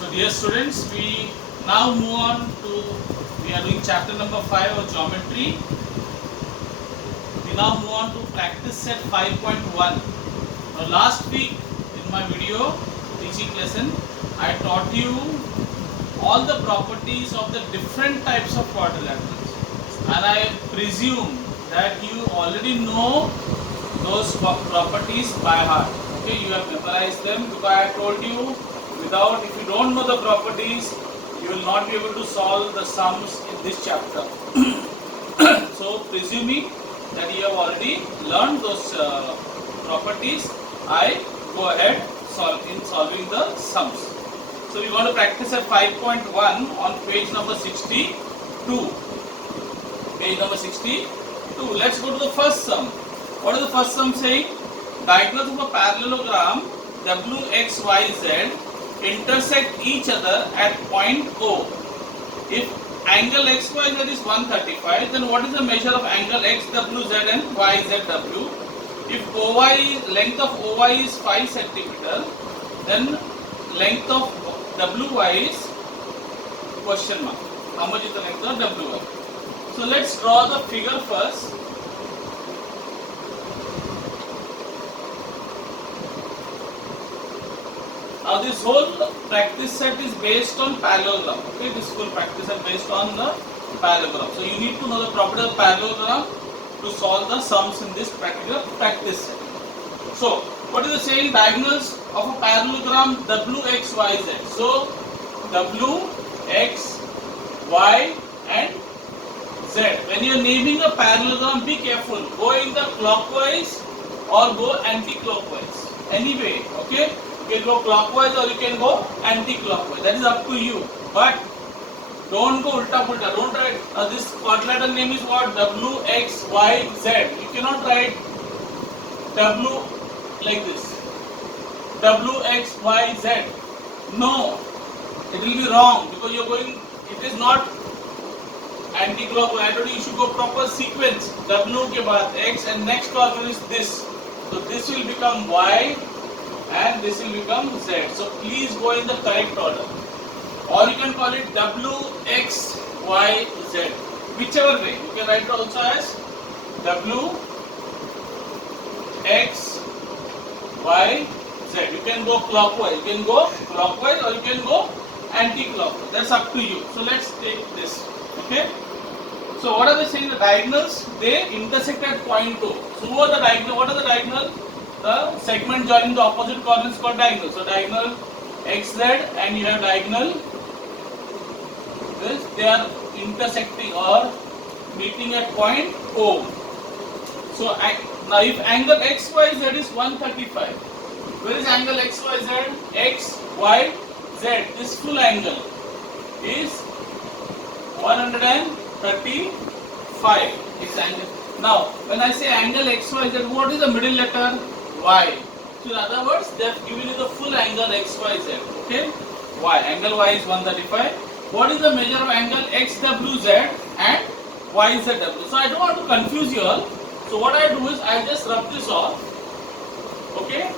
So dear students, we now move on to, we are doing chapter number 5 of geometry. We now move on to practice set 5.1. Now last week in my video teaching lesson, I taught you all the properties of the different types of quadrilaterals, and I presume that you already know those properties by heart. Okay, you have memorized them because I told you, without, if you don't know the properties, you will not be able to solve the sums in this chapter. So presuming that you have already learned those properties, I go ahead solving the sums. So we are going to practice at 5.1 on page number 62. Page number 62. Let's go to the first sum. What is the first sum saying? Diagonals of a parallelogram WXYZ intersect each other at point O. If angle XYZ is 135, then what is the measure of angle XWZ and YZW? If length of OY is 5 cm, then length of WY is question mark. How much is the length of WY? So let's draw the figure first. Now this whole practice set is based on parallelogram. Okay, this full practice set based on the parallelogram. So you need to know the property of parallelogram to solve the sums in this particular practice set. So what is it saying? Diagonals of a parallelogram WXYZ. So W, X, Y and Z. When you are naming a parallelogram, be careful. Go in the clockwise or go anti-clockwise. Anyway, okay? You can go clockwise or you can go anti-clockwise. That is up to you. But don't go ulta-pulta. Don't write. This quadrilateral name is what? WXYZ. You cannot write W like this. WXYZ. No. It will be wrong because you are going, it is not anti-clockwise. I told you should go proper sequence. W ke baad X and next column is this. So this will become Y and this will become Z. So please go in the correct order. Or you can call it WXYZ. Whichever way. You can write it also as WXYZ. You can go clockwise. You can go clockwise or you can go anti-clockwise. That's up to you. So let's take this. Okay. So what are they saying? The diagonals, they intersect at point O. So who are the diagonal? What are the diagonal? The segment joining the opposite corners called diagonal. So diagonal XZ and you have diagonal this. They are intersecting or meeting at point O. So now if angle XYZ is 135, where is angle XYZ? XYZ. This full angle is 135. This angle. Now, when I say angle XYZ, what is the middle letter? Y. So in other words, they have given you the full angle XYZ. Okay? Y. Angle Y is 135. What is the measure of angle XWZ and YZW? So I don't want to confuse you all. So what I do is I just rub this off. Okay?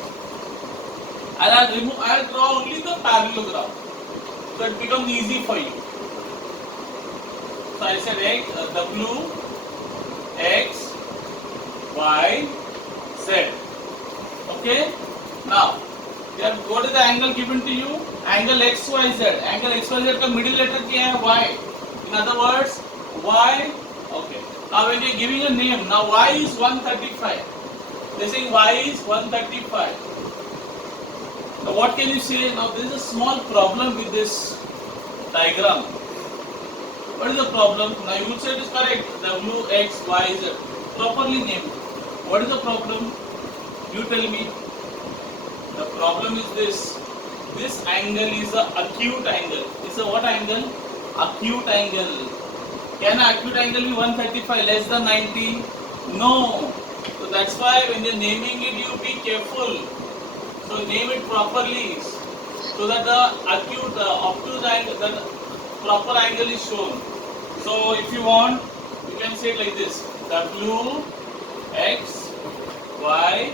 And I'll draw only the parallelogram. So it becomes easy for you. So I said W, X, Y, Z. Okay? Now, what is the angle given to you? Angle XYZ. Angle XYZ का middle letter क्या है? Y. In other words, Y. Okay. Now when you are giving a name, now Y is 135. They are saying Y is 135. Now what can you say? Now there is a small problem with this diagram. What is the problem? Now you would say it is correct. W, X, Y, Z. Properly named. What is the problem? You tell me. The problem is this. This angle is an acute angle. It's a what angle? Acute angle. Can an acute angle be 135 less than 90? No. So that's why when you're naming it, you be careful. So name it properly so that the acute, obtuse angle, the proper angle is shown. So if you want, you can say it like this: W, X, Y,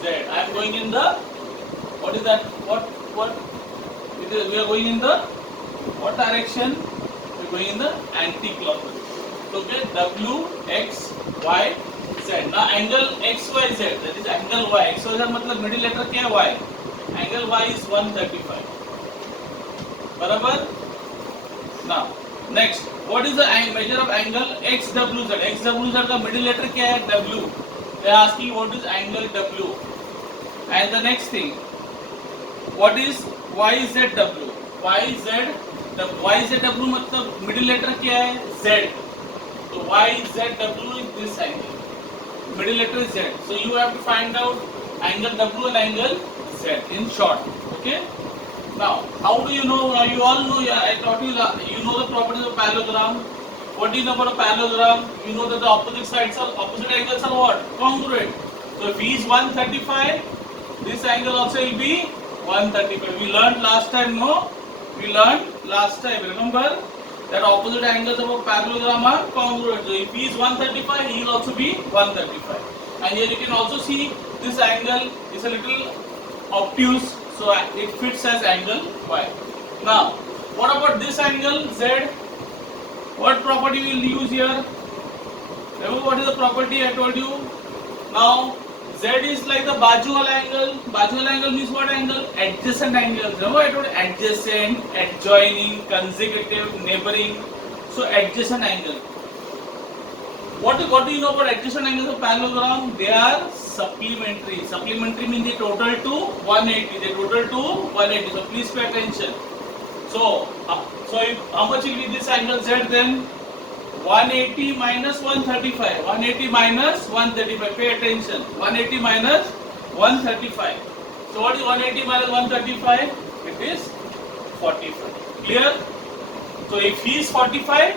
Z. I am going in the, what is that? What we are going in the what direction? We are going in the anti-clockwise. So get W X Y Z. Now angle X Y Z, that is angle Y. X Y Z मतलब middle letter क्या है? Y. Angle Y is 135. बराबर? Now next, what is the measure of angle XWZ? XWZ का middle letter क्या है? W. They are asking what is angle W. And the next thing, what is YZW? YZW मतलब middle letter क्या है? Z. So YZW is this angle. Middle letter is Z. So you have to find out angle W and angle Z in short. Okay. Now, how do you know? You all know. Yeah, I taught you. You know the properties of parallelogram. What do you know about a parallelogram? You know that the opposite angles are what? Congruent. So if E is 135, this angle also will be 135. We learned last time, no? We learned last time. Remember that opposite angles of a parallelogram are congruent. So if E is 135, he will also be 135. And here you can also see this angle is a little obtuse. So it fits as angle Y. Now, what about this angle Z? What property we will use here? Remember what is the property I told you? Now, Z is like the baju wala angle. Baju wala angle means what angle? Adjacent angles. Remember I told you adjacent, adjoining, consecutive, neighboring. So adjacent angle. What do you know about adjacent angles of parallelogram? They are supplementary. Supplementary means they total to 180. They total to 180. So please pay attention. So if how much will be this angle Z then? 180 minus 135. 180 minus 135. Pay attention. 180 minus 135. So what is 180 minus 135? It is 45. Clear? So if he is 45,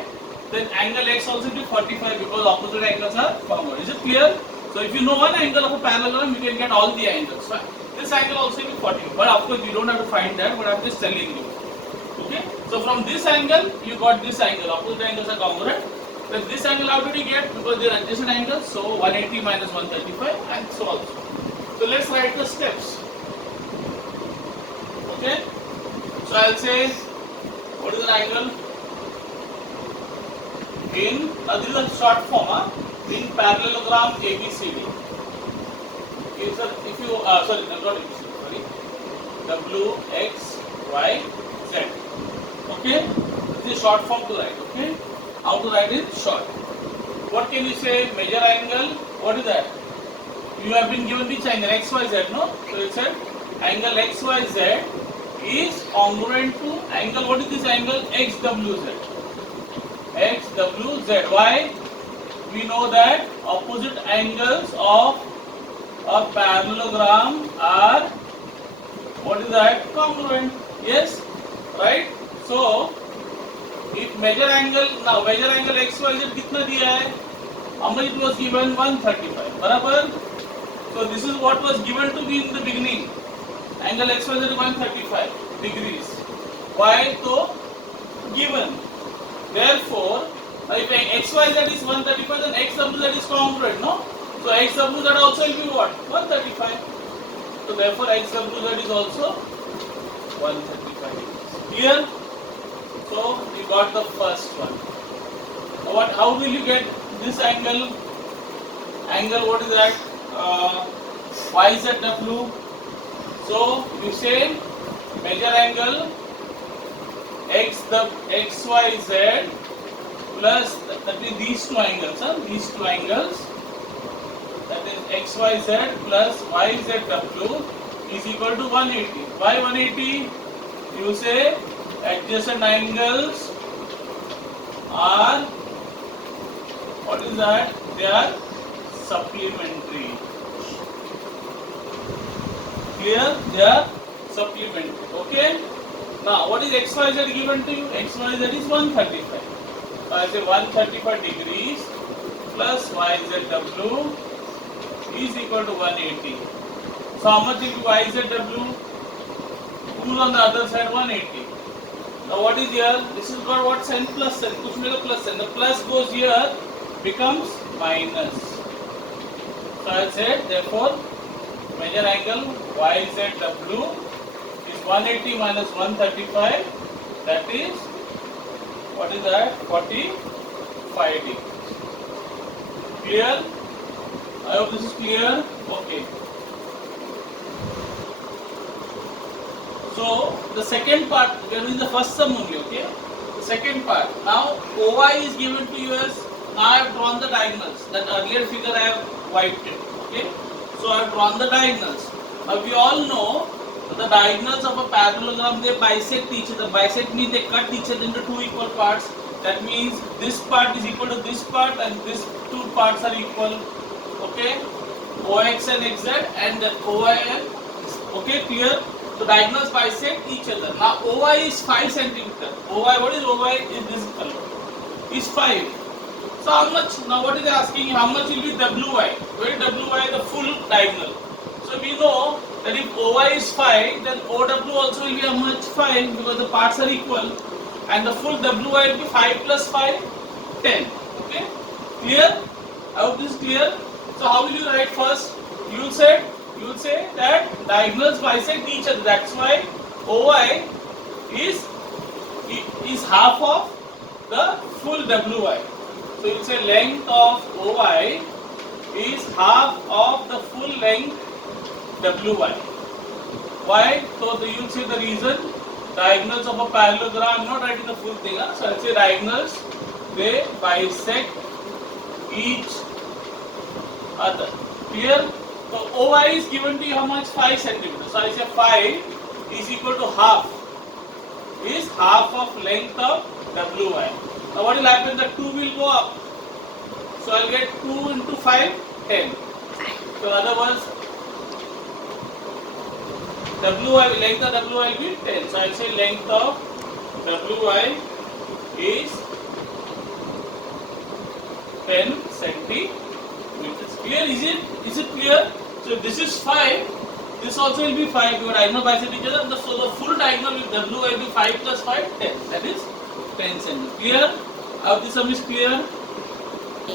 then angle X also will be 45 because opposite angles are congruent. Is it clear? So if you know one angle of a parallelogram, you can get all the angles. So this angle also will be 45. But of course you don't have to find that, but I'm just telling you. Okay? So from this angle, you got this angle. Opposite angles are congruent. Then this angle how did you get? Because they are adjacent angles. So 180 minus 135 and so on. So let's write the steps. Okay? So I'll say, what is the angle? In, this is a short form, in parallelogram ABCD. If you, sorry, not ABCD, sorry, W, X, Y, Z. Okay? This is short form to write, okay? How to write it? Short. What can you say? Measure angle, what is that? You have been given which angle? X, Y, Z, no? So it said, angle X, Y, Z is congruent to angle, what is this angle? X, W, Z. X, W, Z. Why? We know that opposite angles of a parallelogram are, what is that? Congruent. Yes? Right? So, if measure angle, now measure angle X, Y, Z कितना दिया है? How much it was given? 135. बराबर? So this is what was given to me in the beginning. Angle X, Y, Z is 135 degrees. Why? So, given. Therefore, if XYZ is 135, then XWZ is congruent, no? So XWZ also will be what? 135. So therefore XWZ is also 135. Clear? So we got the first one. Now how will you get this angle? Angle, what is that? YZW. So you say measure angle XYZ plus, that is these two angles, these two angles, that is XYZ plus YZW is equal to 180. Why 180? You say adjacent angles are, what is that? They are supplementary. Clear? They are supplementary. Okay? Now, what is XYZ given to you? XYZ is 135. So I say 135 degrees plus YZW is equal to 180. So how much is YZW? Who's on the other side? 180. Now what is here? This is got what sign? Plus sign. Kuch mega plus sign. The plus goes here, becomes minus. So I said therefore measure angle YZW is 180 minus 135, that is, what is that? 45 degrees. Clear? I hope this is clear. Okay. So the second part, we are doing the first sum only, okay? The second part. Now OI is given to you as, now I have drawn the diagonals. That earlier figure I have wiped it, okay? So I have drawn the diagonals. Now we all know that the diagonals of a parallelogram, they bisect each other. Bisect means they cut each other into two equal parts. That means this part is equal to this part and these two parts are equal, okay? OX and XZ and OY and, okay, clear? So diagonals bisect each other. Now OI is 5 centimeter. OI, what is OI? Is this color? Is 5. So how much? Now what is asking? How much will be WI? Where is WI? The full diagonal. So we know that if OI is 5, then OW also will be how much? 5, because the parts are equal. And the full WI will be 5 plus 5, 10. Okay? Clear? I hope this is clear. So how will you write first? You will say that diagonals bisect each other. That's why OI is half of the full WI. So you will say length of OI is half of the full length WI. Why? So you will say the reason. Diagonals of a parallelogram, I am not writing the full thing. So I will say diagonals, they bisect each other. Clear? So OI is given to you how much? 5 centimeters. So I say 5 is equal to half. Is half of length of WI. Now what will happen? The 2 will go up. So I will get 2 into 5, 10. So in other words, WI, length of WI will be 10. So I will say length of WI is 10 centimeters. Clear? Is it clear? So this is 5. This also will be 5 because diagonal bisect each other. So the full diagonal with WI will be 5 plus 5, 10. That is 10 centimeters. Clear? How this sum is clear?